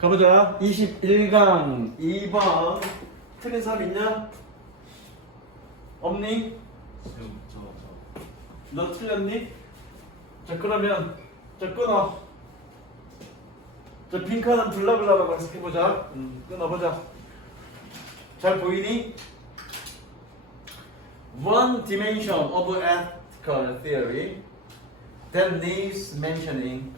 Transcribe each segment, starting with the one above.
가보자. 21강 2번. 틀린 사람 있냐? 없니? 너 틀렸니? 자, 그러면 자, 끊어. 자, 빈칸은 블라블라라고 해석해보자. 끊어보자. 잘 보이니? One dimension of ethical theory that needs mentioning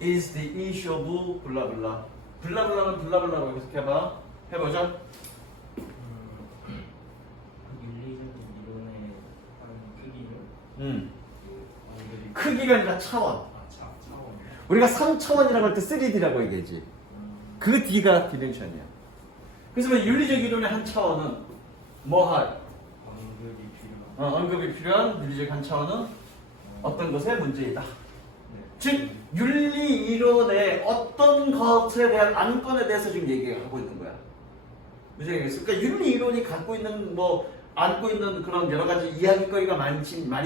is the issue of 블라블라. 블라블라는 블라블라라고 해석해봐. 해보자. 윤리적인 이론의 한 크기는 크기가 아니라 차원. 차원. 우리가 3차원이라고 할 때 3D라고 얘기하지. 그 D가 디멘션이야. 그래서 뭐 윤리적 이론의 한 차원은 뭐 할? 언급이 필요한 윤리적 한 차원은 어떤 것의 문제이다. 즉 윤리 이론의 어떤 것에 대한 안건에 대해서 지금 얘기하고 있는 거야. 무슨 얘기겠어? 그러니까 윤리 이론이 갖고 있는 안고 있는 그런 여러 가지 이야기거리가 많이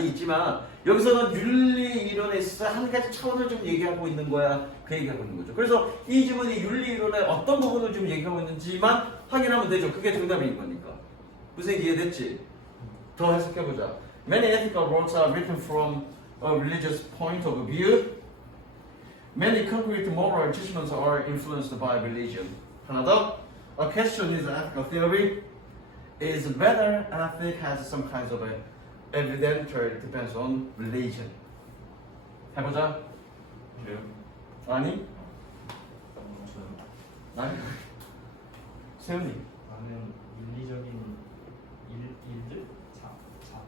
있지만 여기서는 윤리 이론에 있어서 한 가지 차원을 좀 얘기하고 있는 거야. 그 얘기하고 있는 거죠. 그래서 이 지문이 윤리 이론의 어떤 부분을 좀 얘기하고 있는지만 확인하면 되죠. 그게 정답인 거니까. 무슨 이해됐지? 더 해석해보자. Many ethical works are written from a religious point of view. Many concrete moral judgments are influenced by religion. 하나 더. A question is ethical theory is whether ethic has some kinds of evidential depends on religion. 해보자. 그래요? 아니? 저요? 아니? 세훈이. 나는 윤리적인 일들? 작업?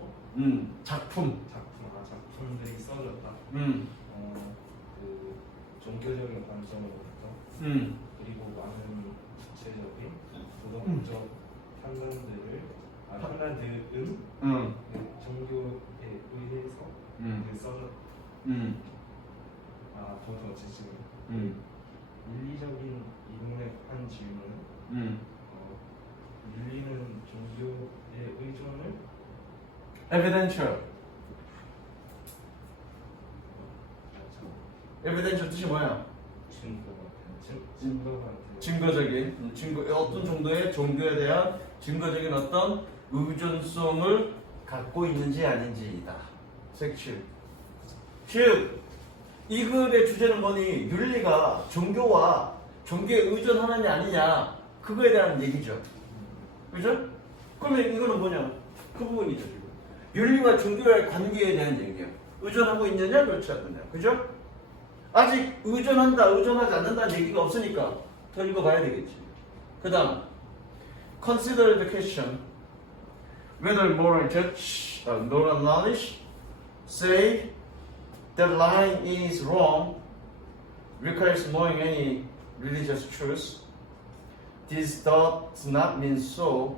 작품. 작품들이 써졌다. 그 종교적인 관점으로부터 그리고 많은 구체적인 도덕적 판단들은 종교에 의해서 써졌다. 더 지금 윤리적인 이론의 한 질문은 윤리는 종교의 의존을 evidential. evidential 뜻이 뭐야? 증거적인 어떤 정도의 종교에 대한 증거적인 어떤 의존성을 갖고 있는지 아닌지이다. 섹슈. 즉, 이 글의 주제는 뭐니? 윤리가 종교에 의존하느냐 아니냐 그거에 대한 얘기죠. 그죠? 그러면 이거는 뭐냐? 그 부분이죠. 지금. 윤리와 종교의 관계에 대한 얘기예요. 의존하고 있느냐 그렇지 않느냐. 그죠? 아직 의존하지 않는다는 얘기가 없으니까 더 읽어봐야 되겠지. 그 다음 Consider the question whether moral judge or moral knowledge say that lying is wrong requires knowing any religious truth. This does not mean so.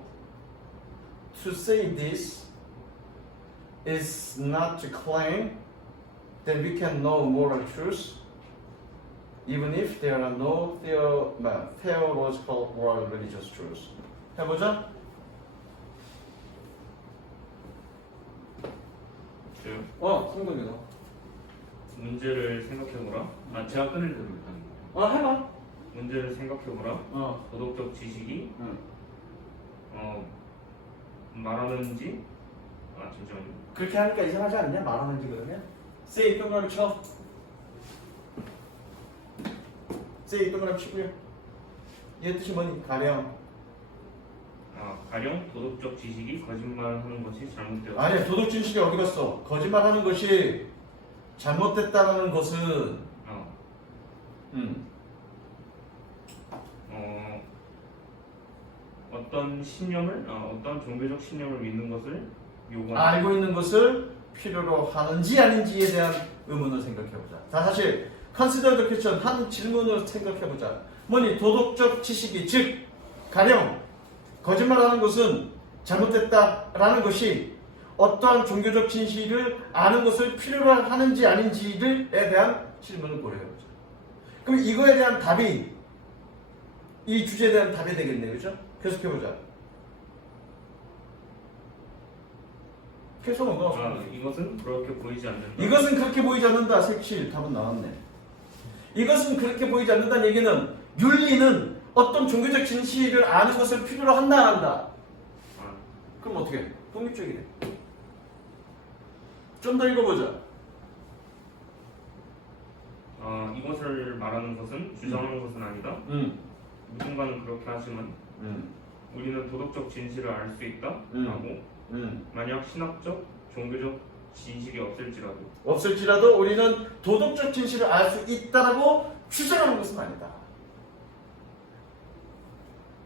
To say this is not to claim that we can know moral truth even if there are no theological or religious truths. 해보자. 성동이다. 문제를 생각해보라. 제가 끊을 대로 일단. 해봐. 문제를 생각해보라. 도덕적 지식이 말하는지. 잠시만요. 그렇게 하니까 이상하지 않냐? 말하는지 그러면? say 동그라미 쳐. say 동그라미 치고요. 얘 뜻이 뭐니? 가령. 가령 도덕적 지식이 거짓말하는 것이 잘못되었다. 아니야, 도덕적 지식이 어디 갔어? 거짓말하는 것이 잘못됐다는 것은 어떤 신념을 어떤 종교적 신념을 믿는 것을 요구하는 알고 있는 것을 필요로 하는지 아닌지에 대한 의문을 생각해보자. 자, 사실 consider the question 한 질문을 생각해보자. 뭐니? 도덕적 지식이 즉 가령 거짓말하는 것은 잘못됐다라는 것이 어떠한 종교적 진실을 아는 것을 필요로 하는지 아닌지에 대한 질문을 고려해보자. 그럼 이거에 대한 답이 이 주제에 대한 답이 되겠네요. 그죠? 계속해보자. 계속 넘어가. 이것은 그렇게 보이지 않는다. 이것은 그렇게 보이지 않는다. 색칠 답은 나왔네. 이것은 그렇게 보이지 않는다는 얘기는 윤리는 어떤 종교적 진실을 아는 것을 필요로 한다 안 한다? 아, 그럼 어떻게 해? 독립적이래. 좀 더 읽어보자. 이것을 말하는 것은 주장하는 것은 아니다. 누군가는 그렇게 하지만 우리는 도덕적 진실을 알 수 있다 하고 만약 신학적, 종교적 진실이 없을지라도 우리는 도덕적 진실을 알 수 있다라고 주장하는 것은 아니다.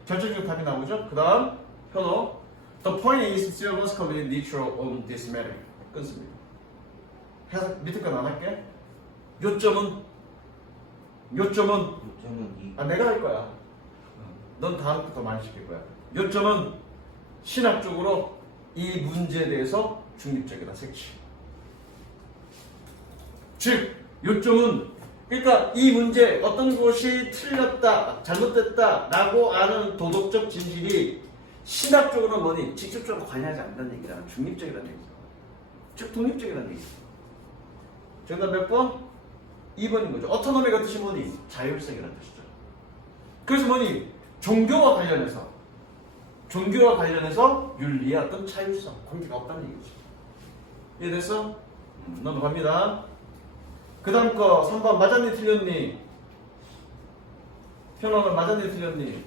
결정적 답이 나오죠? 그 다음 현호. The point is theological nature of this matter. 끊습니다. 해석 밑에 건 안 할게. 요점은 요점은 이 내가 할 거야. 넌 다음부터 많이 시킬 거야. 요점은 신학적으로 이 문제에 대해서 중립적이다. 색치. 즉 요점은 그러니까 이 문제 어떤 것이 틀렸다, 잘못됐다라고 아는 도덕적 진실이 신학적으로는 뭐니? 직접적으로 관여하지 않는다는 얘기잖아. 중립적이라는 얘기죠. 즉 독립적이라는 얘기죠. 정답 몇 번? 2번인 거죠. 어토노미가 뜻이 뭐니? 자율성이라는 뜻이죠. 그래서 뭐니? 종교와 관련해서 윤리의 어떤 자율성, 관계가 없다는 얘기죠. 이해됐어? 넘어갑니다. 그 다음 거 3번 맞았니 틀렸니? 현호는 맞았니 틀렸니?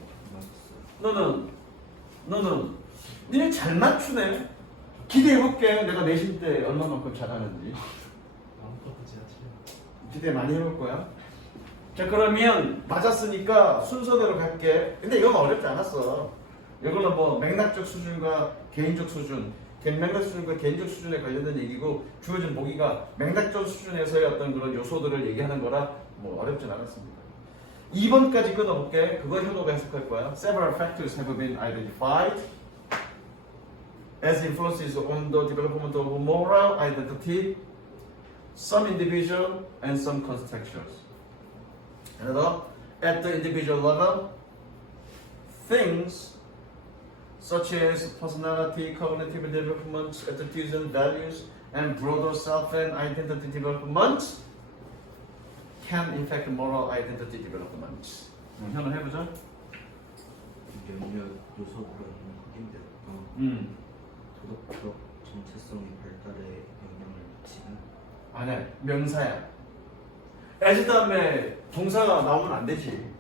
너는 니네 잘 맞추네. 기대해볼게. 내가 내신 때 얼마만큼 잘하는지 아무것도 제가 틀려. 기대 많이 해볼 거야. 자 그러면 맞았으니까 순서대로 갈게. 근데 이건 어렵지 않았어. 이거는 뭐 맥락적 수준과 개인적 수준, 맥락 수준과 개인적 수준에 관련된 얘기고 주어진 보기가 맥락적 수준에서의 어떤 그런 요소들을 얘기하는 거라 뭐 어렵진 않았습니다. 2번까지 끊어볼게. 그거 현호가 해석할 거야. Several factors have been identified as influences on the development of moral identity, some individual and some contextuals. Another, at the individual level, things such as personality, cognitive development, attitudes and values, and broader self and identity development can affect moral identity development. 현우 해보자. 몇몇 요소들은 확인되었다. 도덕적 정체성의 발달에 영향을 미치는 아니야, 명사야. as 다음에 동사가 나오면 안 되지.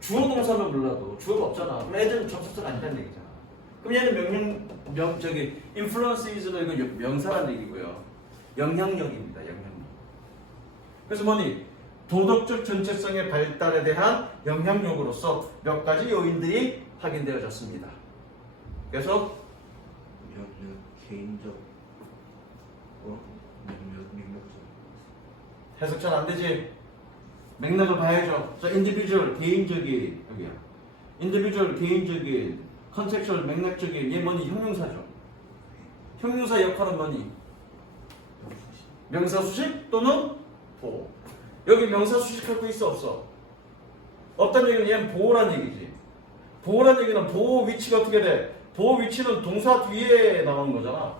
주어 동사는 몰라도 주어가 없잖아. 그럼 as는 접속사가 아니라는 얘기잖아. 그럼 얘는 influences는 이건 명사라는 얘기고요. 영향력입니다. 영향력. 그래서 뭐니? 도덕적 전체성의 발달에 대한 영향력으로서 몇 가지 요인들이 확인되어졌습니다. 그래서 몇몇 개인적 몇몇 맥락적 해석 잘 안 되지? 맥락을 봐야죠. 자, individual 개인적인 여기야. individual 개인적인, contextual 맥락적인 얘 뭐니? 형용사죠. 형용사 역할은 뭐니? 명사 수식 또는 보호. 여기 명사 수식하고 있어 없어? 없다는 얘기는 얘는 보호란 얘기지. 보호란 얘기는 보호 위치가 어떻게 돼? 보호 위치는 동사 뒤에 나오는 거잖아.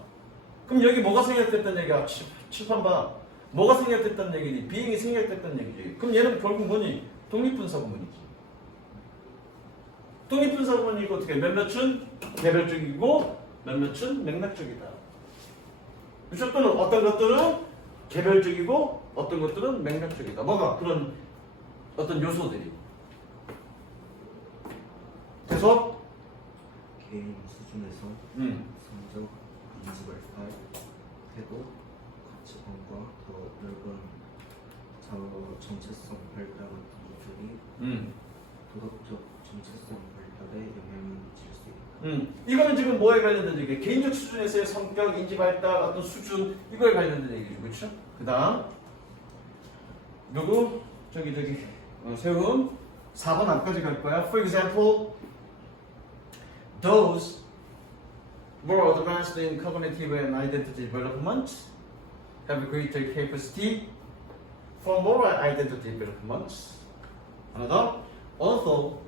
그럼 여기 뭐가 생략됐다는 얘기야? 칠판 봐. 뭐가 생략됐다는 얘기니? 비행이 생략됐다는 얘기지. 그럼 얘는 결국 뭐니? 독립분사 구문이지. 독립분사 구문이고 어떻게? 몇몇은 개별적이고 몇몇은 맥락적이다. 그렇죠? 또는 어떤 것들은 개별적이고 어떤 것들은 맥락적이다. 뭐가? 그런 어떤 요소들이. 그래서 개인 수준에서 성적, 인지 발달, 태도, 가치관과 더 넓은 자아 정체성 발달 기술이 도덕적 정체성 발달에 영향을 미칠 수 있다. 이거는 지금 뭐에 관련된 얘기예요? 개인적 수준에서의 성격, 인지 발달, 어떤 수준 이거에 관련된 얘기죠. 그렇죠? 그 다음 누구? 세훈 4번 앞까지 갈 거야. For example, those more advanced in cognitive and identity development have greater capacity for moral identity development. Another, although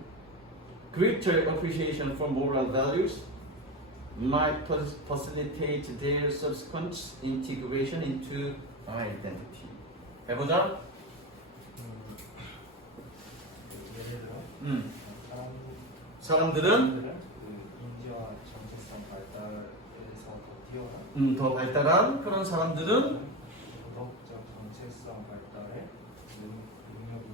greater appreciation for moral values might facilitate their subsequent integration into identity. 해보자. 사람들은 그 인지와 정체성 발달에서 더 뛰어난 더 발달한 그런 사람들은 도덕적 정체성 발달에 능력이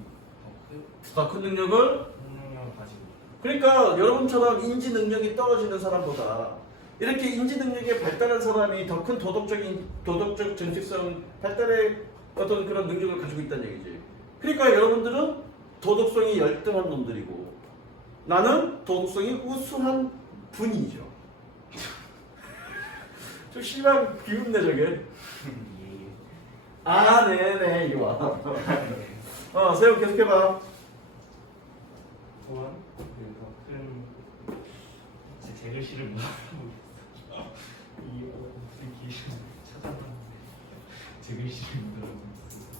더 큰 능력을 능력을 가지고 있다. 그러니까 여러분처럼 인지 능력이 떨어지는 사람보다 이렇게 인지 능력이 발달한 사람이 더 큰 도덕적 정체성 발달의 어떤 그런 능력을 가지고 있다는 얘기지. 그러니까 여러분들은 도덕성이 열등한 놈들이고 나는 도덕성이 우수한 분이죠. 저 씨발 비웃네 저게. 아 네네 이리 와. 세영 계속해봐. 또한 그더큰 제 글씨를 못 알아보겠어. 이 어플리케이션을 찾아봤는데 제 글씨를 못 알아보겠어.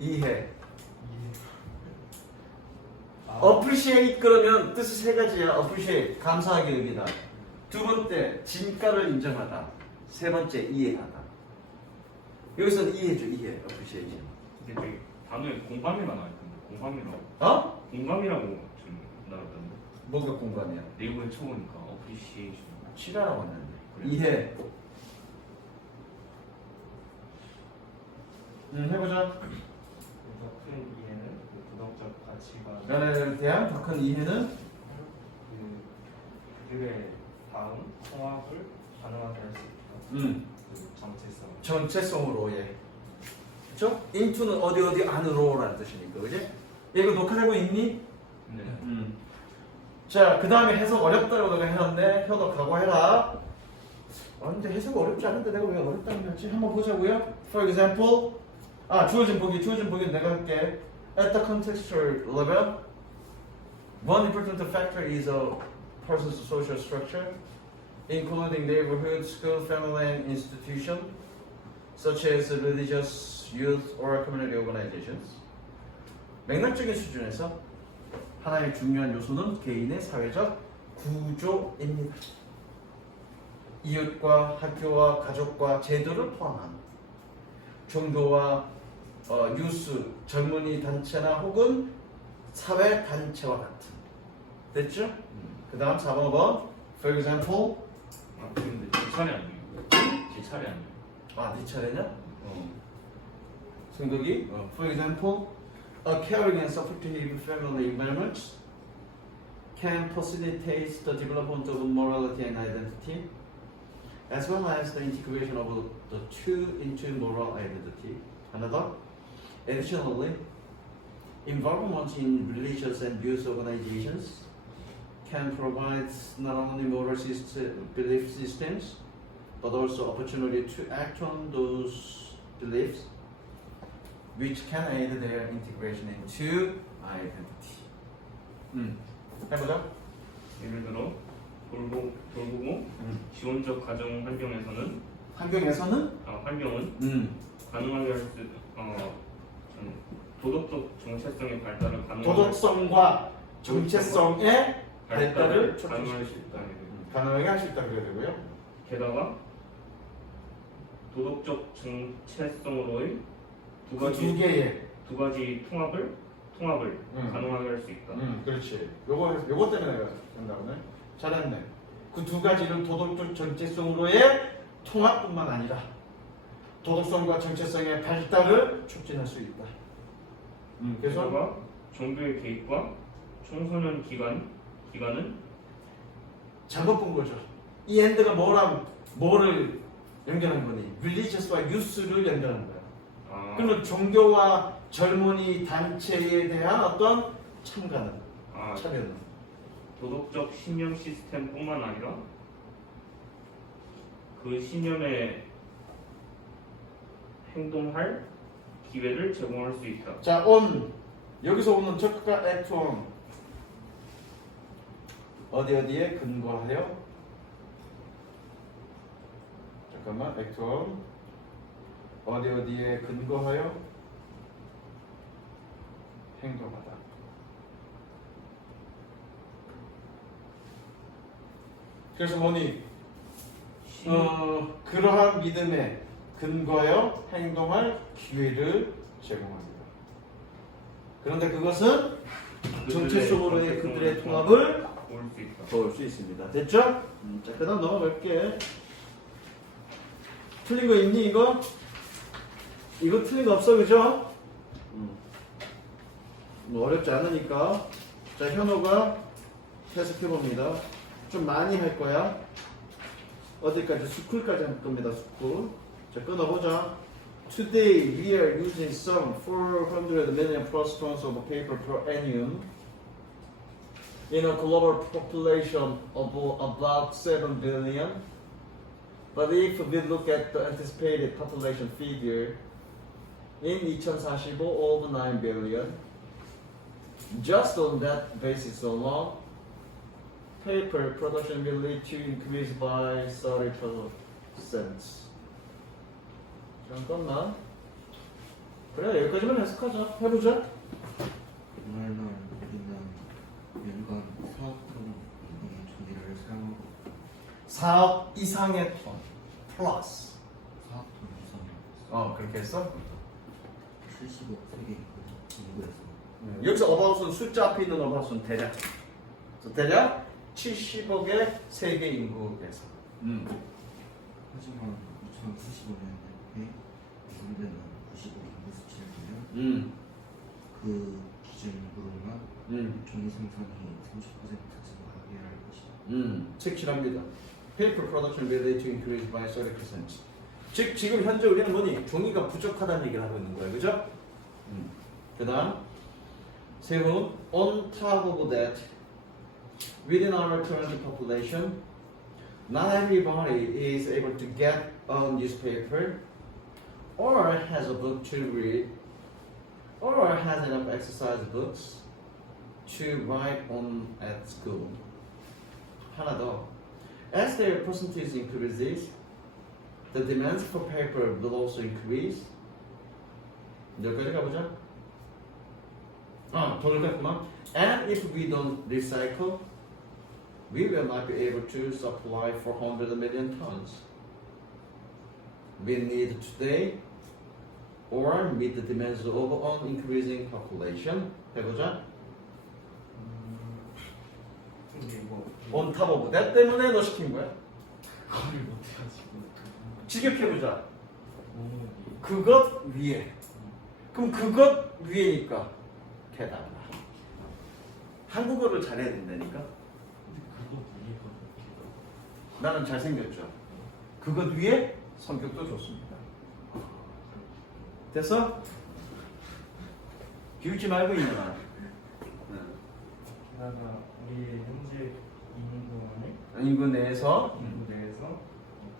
이해. 아, appreciate 그러면 뜻이 세 가지야. appreciate 감사하게 여기다. 두 번째 진가를 인정하다. 세 번째 이해하다. 여기서는 이해죠. 이해. appreciate. 근데 저기 단어에 공감이가 나왔던데 공감이라고 어? 공감이라고 좀 나왔던데 뭔가 공감이야. 내용을 쳐보니까 appreciation 치라라고 했는데. 그래. 이해. 해보자. 그래서 큰 이해는 그 도덕적 가치관을 연애에 대한 더 큰 이해는 그들의 다음 통합을 가능하게 할 수 있다. 그 정체성. 전체성으로 예. 그렇죠? into는 어디 안으로라는 뜻이니까, 그지? 이거 녹화되고 있니? 네. 자, 그 다음에 해석 어렵다고 내가 해놨네. 현호 각오해라. 근데 해석 어렵지 않은데 내가 왜 어렵다는 거지? 한번 보자고요. For example, 주어진 보기 내가 할게. At the contextual level, one important factor is a person's social structure, including neighborhood, school, family, and institution, such as religious, youth, or community organizations. 맥락적인 수준에서 하나의 중요한 요소는 개인의 사회적 구조입니다. 이웃과 학교와 가족과 제도를 포함한 종교와 뉴스, 젊은이 단체나 혹은 사회 단체와 같은. 됐죠? 그 다음 4번 5번. For example. 근데 제 차례 아니에요? 제 차례 아니에요? 네 차례냐? 승덕이. For example, a caring and supportive family environment can facilitate the development of morality and identity, as well as the integration of the two into moral identity. Another, additionally, involvement in religious and youth organizations can provide not only moral belief systems, but also opportunity to act on those beliefs, which can aid their integration into identity. 해보자. 예를 들어 돌보고 지원적 가정 환경에서는 환경은 가능하게 할 수 도덕적 정체성의 발달을 도덕성과 정체성의 발달을 가능할 수 있다. 가능하게 할 수 있다 그래야 되고요. 게다가 도덕적 정체성으로의 두 가지 통합을 가능하게 할 수 있다. 그렇지. 요거 때문에 내가 한다고네. 잘했네. 그 두 가지를 도덕적 정체성으로의 통합뿐만 아니라 도덕성과 정체성의 발달을 촉진할 수 있다. 그래서 게다가 종교의 개입과 청소년 기간은 잘못 본 거죠. 이 엔드가 뭐를 연결한 거니? 릴리지어스와 유스를 연결한 거야. 그러면 종교와 젊은이 단체에 대한 어떤 참여는 도덕적 신념 시스템뿐만 아니라 그 신념에 행동할 기회를 제공할 수 있다. 자, 여기서 오는 적과 act on 어디에 근거하여? 잠깐만, act on 어디에 근거하여 행동하다. 그래서 뭐니? 그러한 믿음에 근거하여 행동할 기회를 제공합니다. 그런데 그것은 정체성으로의 그들의 통합을 올 수 있다. 도울 수 있습니다. 됐죠? 자, 그 다음 넘어갈게. 틀린 거 있니, 이거? 이거 틀린 거 없어, 그죠? 뭐 어렵지 않으니까. 자, 현호가 해석해봅니다. 좀 많이 할 거야. 어디까지? 스쿨까지 할 겁니다, 스쿨. 자, 끊어보자. Today we are using some 400 million plus tons of paper per annum in a global population of about 7 billion. But if we look at the anticipated population figure in 2045 of 9 billion, just on that basis alone, paper production will lead to increase by 30%. 잠깐만. 그래, 여기까지만 해석하자. 해보자. 오늘날 우리는 연간 4억 톤 이상의 종이를 사용하고 4억 이상의 톤. 플러스. 4억 톤 이상 그렇게 했어? 70억 세계 인구에서 여기서 어바웃은 숫자 앞에 있는 어바웃은 대략. 그래서 대략 70억의 세계 인구에서. 하지만 2095년에 예상되는 95억 인구 수치를 보면 그 기준으로만 종이 생산이 30% 증가하게 할 것이다. 색칠합니다. Paper production will lead to increase by 30%. 즉 지금 현재 우리는 뭐니? 종이가 부족하다는 얘기를 하고 있는 거예요, 그죠? 그다음 세후 on top of that, within our current population, not everybody is able to get a newspaper, or has a book to read, or has enough exercise books to write on at school. 하나 더. As their percentage increases, the demands for paper will also increase. 여기까지 가보자. 더 읽었구만. And if we don't recycle, we will not be able to supply 400 million tons we need today or meet the demands of an increasing population. 해보자. 근데 이거 On top of that 때문에 너 시킨 거야. 거의 못해가지고 직역해보자. 너무 그것 위에. 그럼 그것 위에니까 게다가 한국어를 잘해야 된다니까. 근데 그거 위에가 나는 잘생겼죠. 그것 위에 성격도 좋습니다. 됐어? 비웃지 말고 있나. 게다가 우리 현재 인구 내에서 인구 내에서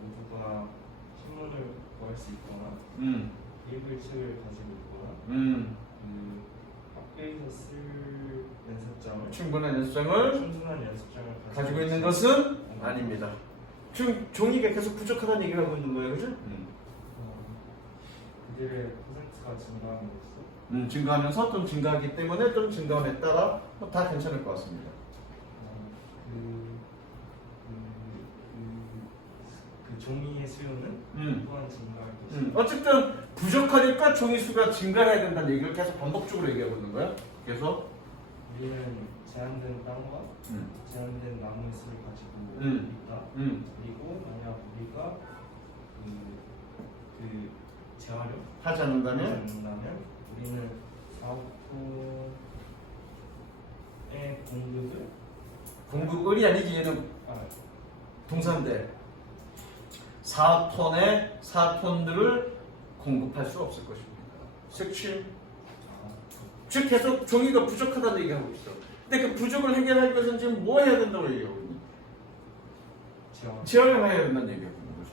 모두가 신문을 구할 수 있거나 읽을 책을 가지고 있거나 그 학교에서 쓸 연습장을 충분한 연습장을 충분한 연습장을 가지고 있는 것은 아닙니다. 지금 종이가 계속 부족하다는 얘기를 하고 있는 거예요, 그죠? 그들의 퍼센트가 증가하고 있어. 증가하면서 좀 증가하기 때문에 좀 증가함에 따라 다 괜찮을 것 같습니다. 그 종이의 수요는 또한 증가할 것이다. 어쨌든 부족하니까 종이 수가 증가해야 된다는 얘기를 계속 반복적으로 얘기하고 있는 거야. 그래서 우리는 제한된 땅과 제한된 나무의 수를 가지고 있다. 그리고 만약 우리가 그 재활용 하지 않는다면 우리는 4억톤의 공급을이 아니지, 얘는 동사인데 4톤의 4톤들을 공급할 수 없을 것입니다. 색칠. 즉 계속 종이가 부족하다는 얘기하고 있어. 근데 그 부족을 해결할 것은 지금 뭐 해야 된다고 얘기하고 있니? 재활용해야 된다는 얘기하고 있는 거죠.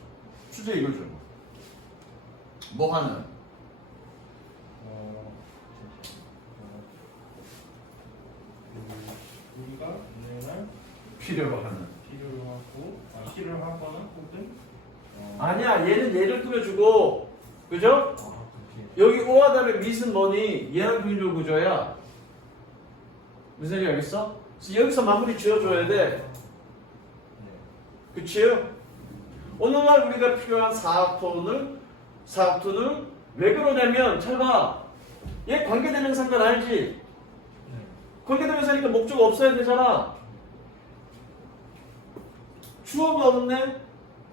주제 이걸 줘. 뭐 하는? 우리가 오늘날 필요로 하는. 필요로 하거나 혹은 아니야, 얘는 예를 들어주고, 그죠? 그렇게 여기 오와 다음에 밑은 뭐니? 얘랑 비교 구조야. 무슨 얘기 알겠어? 그래서 여기서 마무리 지어줘야 돼. 그치요? 오늘날 우리가 필요한 4톤을 왜 그러냐면, 잘 봐. 얘 관계대명사건 알지? 그 관계대명사니까 목적 없어야 되잖아. 주어가 없네?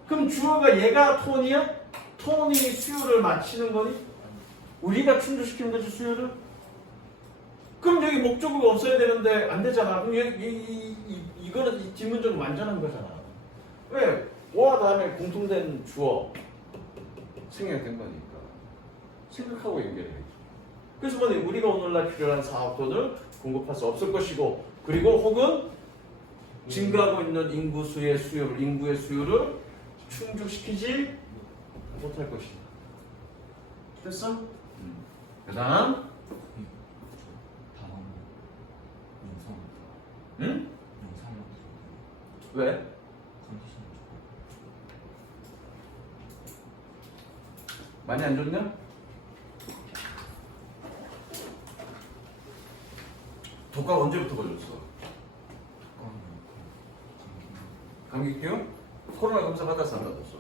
그럼 주어가 얘가 톤이야? 톤이 수요를 맞추는 거니? 우리가 충족시키는 거지 수요를? 그럼 여기 목적어가 없어야 되는데 안 되잖아. 그럼 이거는 이 뒷문장은 완전한 거잖아. 왜? 와 다음에 공통된 주어 생략된 거니까 생각하고 연결해야지. 그래서 뭐니 우리가 오늘날 필요한 사업권을 공급할 수 없을 것이고 그리고 혹은 증가하고 있는 인구의 수요를 충족시키지 못할 것이다. 됐어? 그 다음 다음 영상 응? 영상을 왜? 컨디션 많이 안 좋냐? 독감 언제부터 걸렸어? 감기 기운? 코로나 검사 받았어 안 받았어?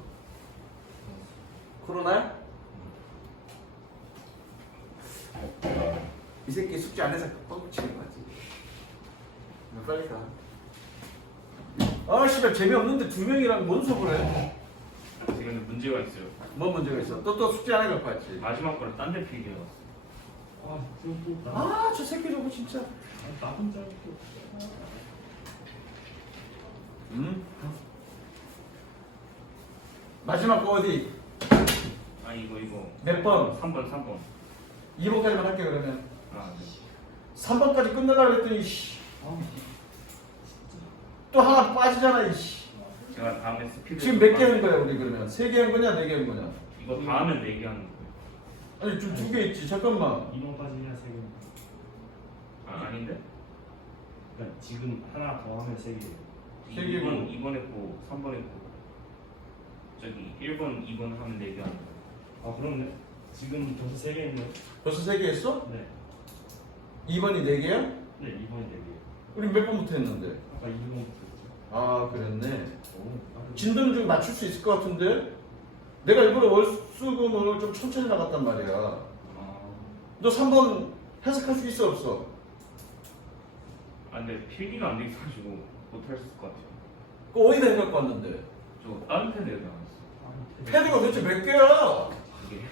코로나야? 이 새끼 숙제 안 해서 뻥치는 거지. 빨리 가. 아 씨발 재미없는데 두 명이랑 뭔 수업을 해? 지금 문제가 있어요. 뭐 문제가 있어? 또 숙제 안 해갖고 왔지. 마지막 거를 딴 데 필기해 놨어. 아 저 새끼 저거 진짜. 나 혼자 또. 마지막 거 어디? 아 이거 몇 번? 3번 2번까지만 할게 그러면. 아 네. 3번까지 끝내려고 했더니 씨. 아, 또 하나 빠지잖아 이씨. 제가 다음에 스피드 지금 몇 개 한 거야 우리 그러면? 3개 한 거냐 4개 한 거냐? 이거 다 하면 4개 하는 거예요. 아니 좀 2개 있지 잠깐만. 2번까지 해야 3개. 아 아닌데? 그러니까 지금 하나 더 하면 3개. 3개고 2번 했고 3번 했고 저기 1번 2번 하면 4개 하는 거예요. 아 그렇네. 지금 벌써 3개 했네. 벌써 3개 했어? 네. 2번이 4개야? 네 2번이 4개. 우리 몇 번부터 했는데? 아까 2번부터 했죠. 아 그랬네. 아, 진도는 좀 맞출 수 있을 것 같은데? 내가 일부러 월수금을 좀 천천히 나갔단 말이야. 아, 너 3번 해석할 수 있어 없어? 아 근데 필기가 안 돼 있어가지고 못 할 수 있을 것 같아요. 그거 어디다 해갖고 왔는데? 저 다른 펜에 나왔어. 패드가 도대체 몇 개야? 그게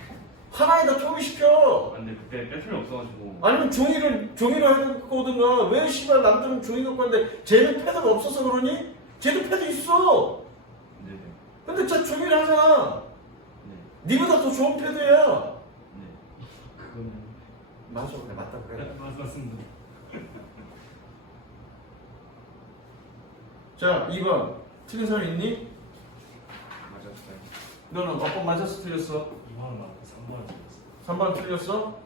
하나에다 표기시켜. 아, 근데 그때 배터리 없어가지고 아니면 종이로 해갖고 오든가. 왜 씨발 남들은 종이 갖고 왔는데 쟤는 패드가 없어서 그러니? 쟤도 패드 있어. 네네 근데 쟤 종이를 하잖아. 네. 니보다 더 좋은 패드야. 네. 그거는. 맞아 그래 맞다 그래. 맞습니다. 자 2번 틀린 사람 있니? 맞았어요. 너는 어떤 맞았어 틀렸어? 2번은 맞고 3번은 틀렸어. 3번 틀렸어?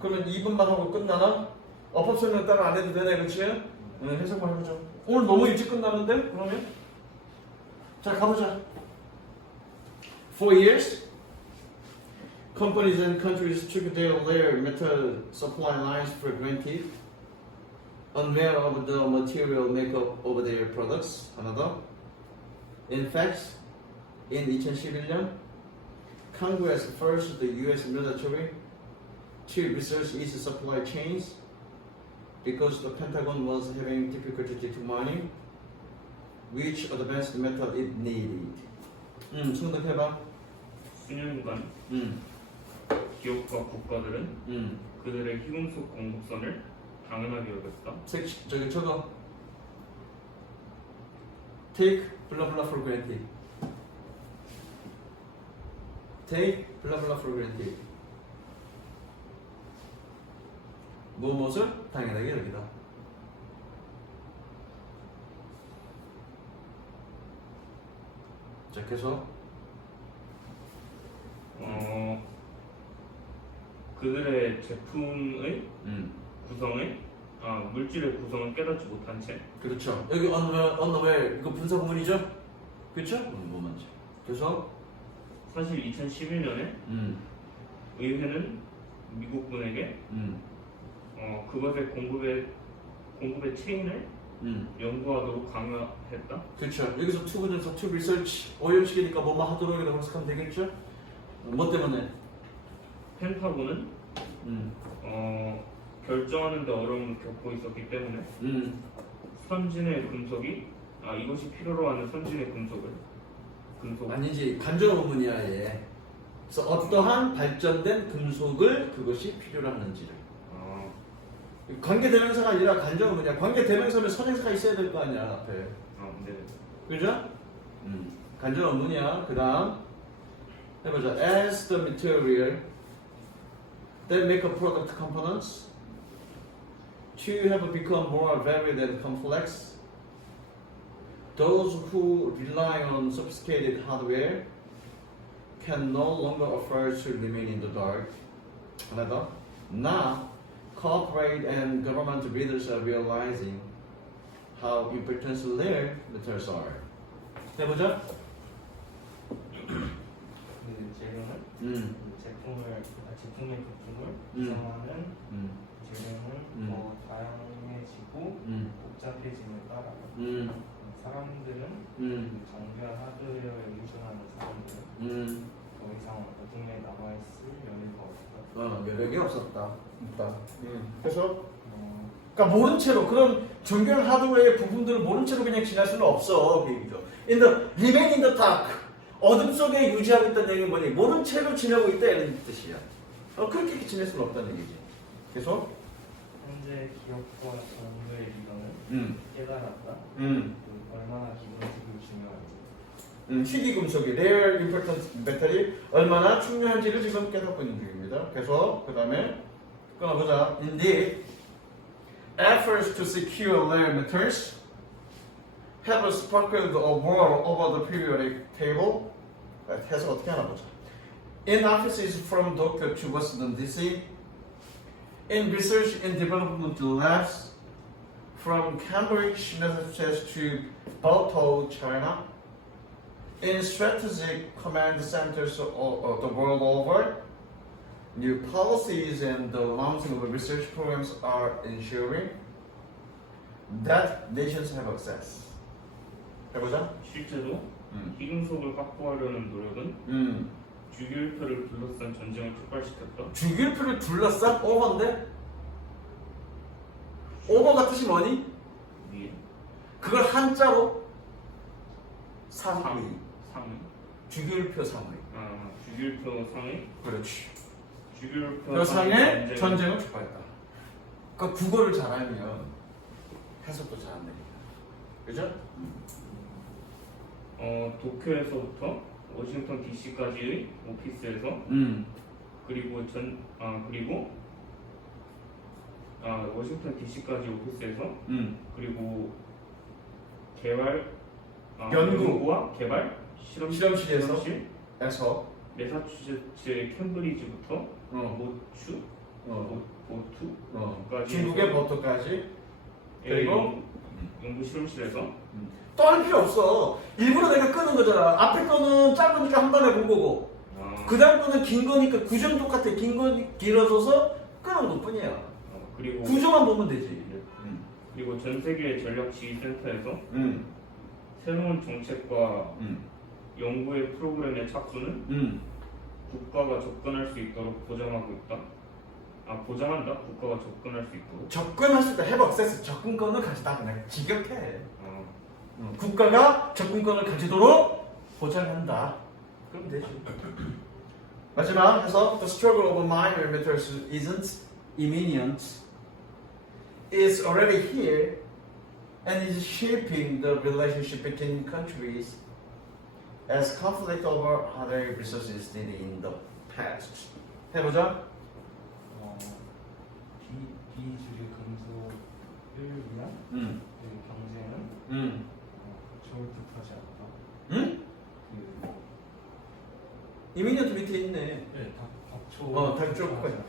그러면 2번만 하고 끝나나? 어법 설명 따로 안 해도 되네 그치? 응, 해석만 해보자. 오늘 너무 일찍 끝나는데? 그러면? 자 가보자. For years, companies and countries took their metal supply lines for granted, unaware of the material makeup of their products. Another. In fact, in 2011년, Congress forced the U.S. military to research its supply chains because the Pentagon was having difficulty to mining which advanced metal it needed. 승득해봐. 수년간 기업과 국가들은 그들의 희금속 공급선을 당연하게 여겼다. 저기 적어. Take blah blah for granted. Take blah blah for granted. 무엇을 당연하게 여기다. 자, 계속. 그들의 제품의 구성을 물질의 구성을 깨닫지 못한 채 그렇죠. 여기 unaware 이거 분사구문이죠? 그렇죠? 뭐만지. 계속. 사실 2011년에 의회는 미국군에게 그것의 공급의 체인을 연구하도록 강요했다. 그렇죠. 여기서 투부정사 투 리서치 오형식이니까 뭐만 하도록이라고 해석하면 되겠죠? 뭐 때문에? 펜타곤은 결정하는 데 어려움을 겪고 있었기 때문에 선진의 금속이 이것이 필요로 하는 선진의 금속 아니지, 간접 의문이야 얘. 그래서 어떠한 발전된 금속을 그것이 필요로 하는지를. 관계대명사가 아니라 간접 의문이야. 관계대명사면 선행사가 있어야 될 거 아니야 앞에. 네. 그죠? 간접 의문이야. 그 다음 해보자. As the material that make a product components to have become more varied and complex, those who rely on sophisticated hardware can no longer afford to remain in the dark. Another. Now, corporate and government leaders are realizing how important their methods are. 해보자. 그 재료는 그 제품의 부품을 구성하는 재료는 더 다양해지고 복잡해짐에 따라 사람들은 그 정교한 하드웨어에 의존하는 사람들은 더 이상 어둠에 남아있을 여유가 없다. 여력이 없었다. 그래서 그러니까 모른 채로 그런 정교한 하드웨어의 부분들을 모른 채로 그냥 지날 수는 없어. 그 얘기죠. In the remain in the dark. 어둠 속에 유지하고 있다는 얘기는 뭐니? 모른 채로 지내고 있다 이런 뜻이야. 그렇게 지낼 수는 없다는 얘기지. 계속. 현재 기업과 정부의 리더는 깨달았다. 그 얼마나 기본적으로 중요한지. 희귀금속이 rare important metal이 얼마나 중요한지를 지금 깨닫고 있는 중입니다. 계속 그 다음에 끊어보자. Indeed, efforts to secure rare metals have sparkled a war over the periodic table. 해서 어떻게 하나 보자. In offices from Tokyo to Washington DC, in research and development labs from Cambridge, Massachusetts to Baotou, China, in strategic command centers of the world over, new policies and the launching of research programs are ensuring that nations have access. 해보자. 실제로 희금속을 확보하려는 노력은 주기율표를 둘러싼 전쟁을 촉발시켰다. 주기율표를 둘러싼 오버인데? 오버가 뜻이 뭐니? 위에 그걸 한자로 상위. 상위. 주기율표 상위. 주기율표 상위. 그렇지. 주기율표 그 상의 전쟁을 촉발했다. 그러니까 국어를 잘하면 해석도 잘한다. 그죠? 도쿄에서부터 워싱턴 DC까지의 오피스에서 그리고 워싱턴 DC까지 오피스에서 그리고 연구와 개발 실험실에서 매사추세츠의 캠브리지부터 보투까지 중국의 버터까지 그리고 연구 실험실에서 또 할 필요 없어. 일부러 내가 끄는 거잖아. 앞에 거는 짧으니까 한 번에 본 거고 그 다음 거는 긴 거니까 구조는 똑같아. 긴 거 길어져서 끄는 것 뿐이야. 그리고 구조만 보면 되지. 그리고 전 세계 전략지휘센터에서 새로운 정책과 연구의 프로그램의 착수는 국가가 접근할 수 있도록 보장하고 있다. 보장한다. 국가가 접근할 수 있도록. 접근할 수 있다. have access. 접근권을 가지다. 그냥 직역해. 국가가 접근권을 가지도록 보장한다. 그럼 되지. 마지막 해서 the struggle over minor matters isn't imminent. It's already here and is shaping the relationship between countries as conflict over other resources did in the past. 해보자. 비주류 금속을 위한 그 경쟁은 좋을 듯하지 않다. 응? 이민년도 밑에 있네. 닥초. 그냥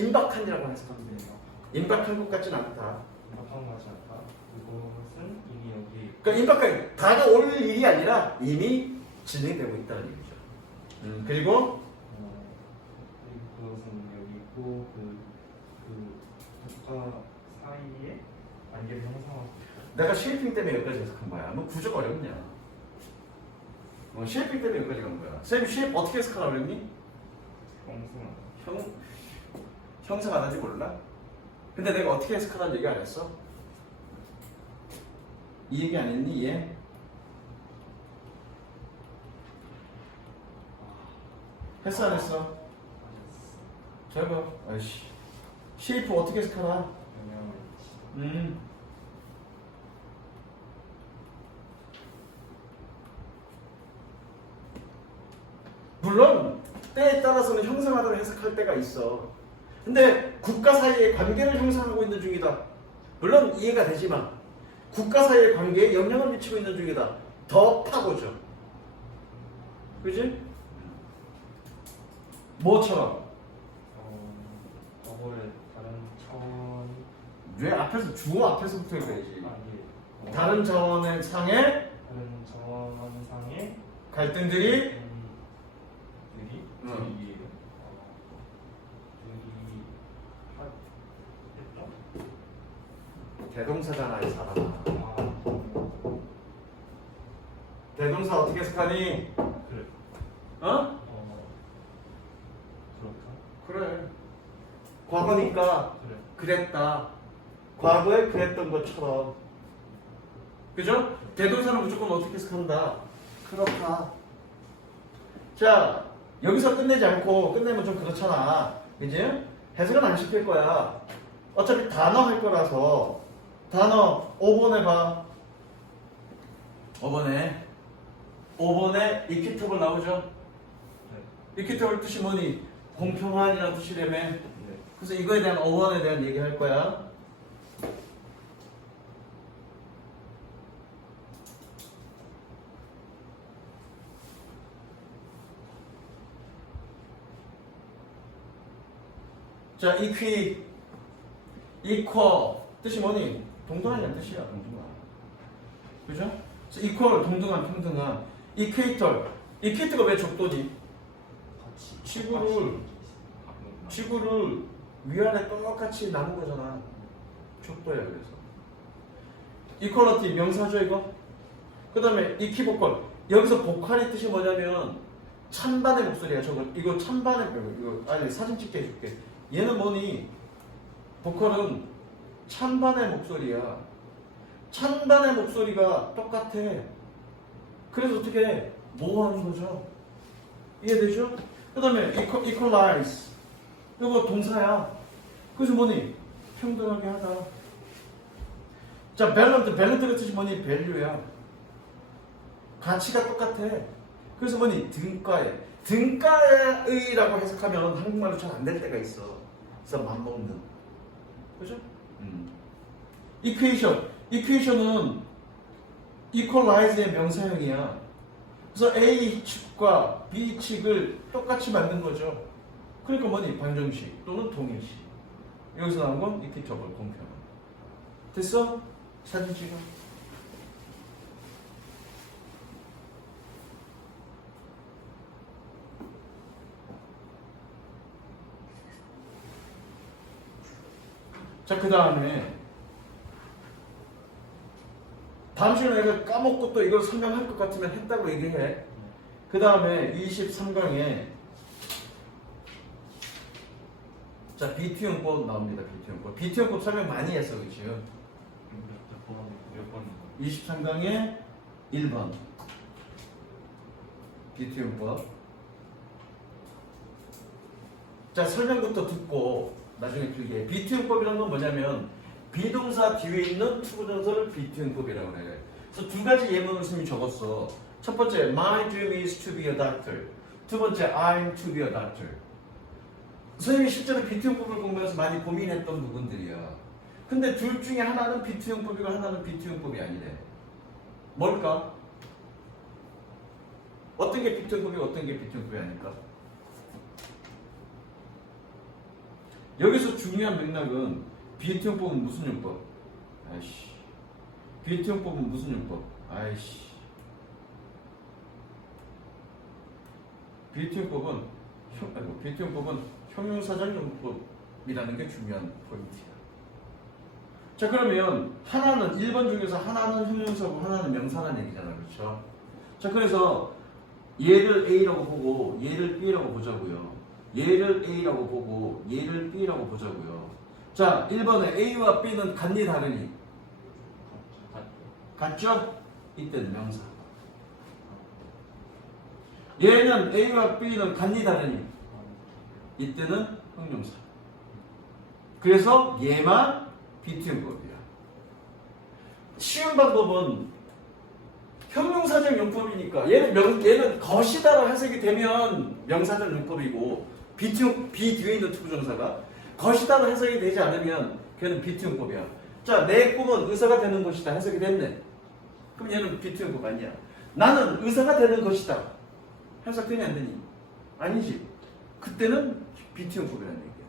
임박한이라고 해석하면 돼. 임박한 것 같진 않다. 임박한 거 같지 않다. 그것은 이미 여기. 그러니까 임박한 다가올 일이 아니라 이미 진행되고 있다는 얘기죠. 그리고 그것은 여기 있고 그 국가 사이에 관계를 형성하고. 내가 쉐이핑 때문에 여기까지 해석한 거야. 뭐 구조가 어렵냐? 쉐이핑 때문에 여기까지 간 거야. 쌤 쉐이프 어떻게 해석하라고 그랬니? 형상 안 하지 몰라? 근데 내가 어떻게 해석하라는 얘기 안 했어? 이 얘기 안 했니? 얘? 했어 안 했어? 잘 봐. 아이씨. 쉐이프 어떻게 해석하나? 영향을 물론 때에 따라서는 형상화를 해석할 때가 있어. 근데 국가 사이의 관계를 형성하고 있는 중이다. 물론 이해가 되지만 국가 사이의 관계에 영향을 미치고 있는 중이다. 더 파고죠. 그지? 뭐처럼? 과거의 다른 차원 왜 앞에서 주어 앞에서부터 해야지. 다른 다른 자원의 상의 차원상의 갈등들이 들이 응. 들이 했다. 대동사잖아 이 사람아. 아 대동사 어떻게 해석하니? 그래. 어? 그렇다. 그래. 과거니까 그래. 그랬다. 과거에 그랬던 것처럼. 그죠? 대동사는 무조건 어떻게 해석한다? 그렇다. 자, 여기서 끝내지 않고 끝내면 좀 그렇잖아. 그지? 해석은 안 시킬 거야. 어차피 단어 할 거라서 단어 5번 해봐. 5번에 이퀴터블 나오죠? 이퀴터블 뜻이 뭐니? 공평한이라는 뜻이라며. 네. 그래서 이거에 대한 5번에 대한 얘기 할 거야. 자, equal 뜻이 뭐니? 동등한이라는 뜻이야. 동등한. 그죠? 그래서 equal 동등한, 평등한. equator가 왜 적도지? 같이 지구를 위아래 똑같이 나눈 거잖아. 족도야. 그래서 equality 명사죠 이거. 그 다음에 equivocal 여기서 보컬의 뜻이 뭐냐면 찬반의 목소리야. 이거 찬반의 이거 아니 사진 찍게 해줄게. 얘는 뭐니? 보컬은 찬반의 목소리야. 찬반의 목소리가 똑같아. 그래서 어떻게 해? 뭐 하는 거죠? 이해되죠? 그 다음에 equalize 이거 동사야. 그래서 뭐니? 평등하게 하다. 자, 밸런트가 뜻이 뭐니? value야. 가치가 똑같아. 그래서 뭐니? 등가의라고 해석하면 한국말로 잘 안 될 때가 있어. 그래서 맘먹는. 그죠? equation은 equalize의 명사형이야. 그래서 A 측과 B 측을 똑같이 만든 거죠. 그러니까 뭐니? 방정식 또는 동일식. 여기서 나온 건 equitable, 공평. 됐어? 사진 찍어. 자, 그 다음에 다음 시간에 내가 까먹고 또 이걸 설명할 것 같으면 했다고 얘기해. 그 다음에 23강에 자, BT용법 나옵니다. BT용법 설명 많이 했어, 그치? 몇 번? 23강에 1번 BT용법. 자, 설명부터 듣고 나중에 길게. BT용법이라는 건 뭐냐면 비동사 뒤에 있는 투부정사를 BT용법이라고 해. 그래서 두 가지 예문을 스님이 적었어. 첫 번째, My dream is to be a doctor. 두 번째, I'm to be a doctor. 선생님이 실제로 BT용법을 보면서 많이 고민했던 부분들이야. 근데 둘 중에 하나는 BT용법이고 하나는 BT용법이 아니래. 뭘까? 어떤 게 BT용법이고 어떤 게 BT용법이 아닐까? 여기서 중요한 맥락은 BT용법은 무슨 용법? 아이씨. BT용법은 무슨 용법? 아이씨. BT용법은 형용사적 용법이라는 게 중요한 포인트야. 자, 그러면 하나는 1번 중에서 하나는 형용사고 하나는 명사라는 얘기잖아. 그렇죠? 자, 그래서 얘를 A라고 보고 얘를 B라고 보자고요. 얘를 A라고 보고 얘를 B라고 보자고요. 자, 1번에 A와 B는 같니 다르니? 같죠? 같죠? 이때는 명사. 얘는 A와 B는 같니 다르니? 이때는 형용사. 그래서 얘만 비트용법이야. 쉬운 방법은 형용사적 용법이니까 얘는 것이다로 해석이 되면 명사적 용법이고 비 뒤에 있는 투부정사가 것이다로 해석이 되지 않으면 걔는 비트용법이야. 자, 내 꿈은 의사가 되는 것이다 해석이 됐네. 그럼 얘는 비트용법 아니야. 나는 의사가 되는 것이다 해석되면 안 되니? 아니지. 그때는 비트용법이라는 얘기야.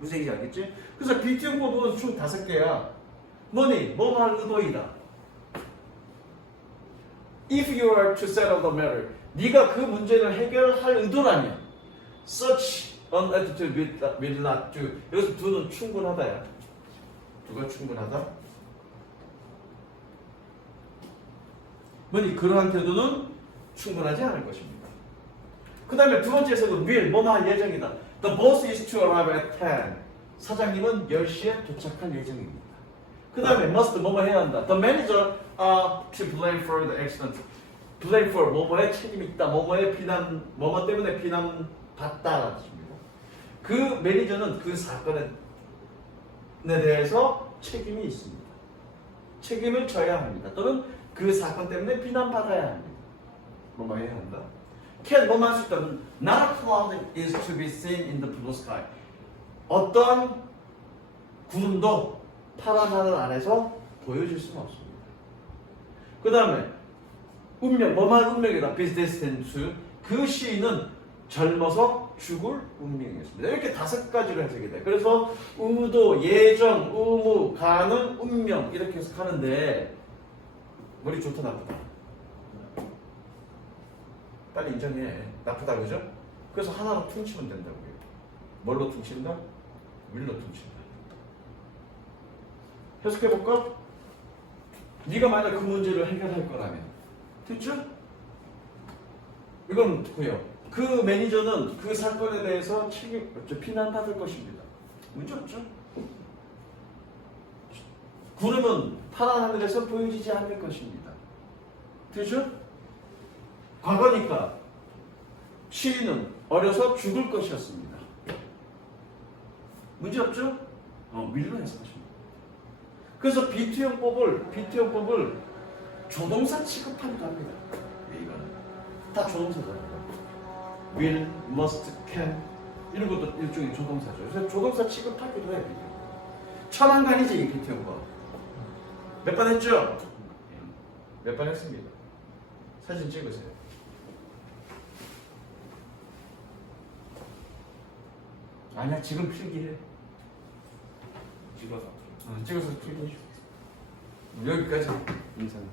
무슨 얘기인지 알겠지? 그래서 비트용법은 총 5개야. 뭐니? 뭐뭐 할 의도이다. If you are to settle the matter, 네가 그 문제를 해결할 의도라면 such an attitude will not do. 여기서 do는 충분하다야. 두가 충분하다. 뭐니? 그러한 태도는 충분하지 않을 것입니다. 그 다음에 두 번째 해석은 will, 뭐뭐 할 예정이다. The boss is to arrive at 10. 사장님은 10시에 도착할 예정입니다. 그 다음에 must, 뭐뭐 해야 한다. The manager to blame for the accident. blame for, 뭐뭐에 책임이 있다. 뭐뭐에 비난, 뭐뭐 때문에 비난받다라는 뜻입니다. 그 매니저는 그 사건에 대해서 책임이 있습니다. 책임을 져야 합니다. 또는 그 사건 때문에 비난받아야 합니다. 뭐뭐 해야 한다. can, 뭐뭐 할 수 있다. Not a cloud is to be seen in the blue sky. 어떠한 구름도 파란 하늘 안에서 보여줄 수는 없습니다. 그 다음에 운명, 뭐만 운명이다. be destined to. 그 시인은 젊어서 죽을 운명이었습니다. 이렇게 5가지로 해석이 돼. 그래서 의도, 예정, 의무, 가능, 운명 이렇게 해석하는데 머리 좋다 나쁘다? 빨리 인정해. 나쁘다 그죠? 그래서 하나로 퉁치면 된다고요. 뭘로 퉁친다? will로 퉁친다. 해석해볼까? 네가 만약 그 문제를 해결할 거라면 됐죠? 이건 뭐예요? 그 매니저는 그 사건에 대해서 비난받을 것입니다. 문제 없죠? 구름은 파란 하늘에서 보여지지 않을 것입니다. 됐죠? 과거니까 시인은 어려서 죽을 것이었습니다. 문제 없죠? will로 해석하십니다. 그래서 비트용법을 조동사 취급하기도 합니다. 이거는 다 조동사잖아요. will, must, can 이런 것도 일종의 조동사죠. 그래서 조동사 취급하기도 해요. 천안간이지 이 비트용법. 몇 번 했죠? 몇 번 했습니다. 사진 찍으세요. 아니야, 지금 필기해. 찍어서 찍어서 필기해. 여기까지 인사는.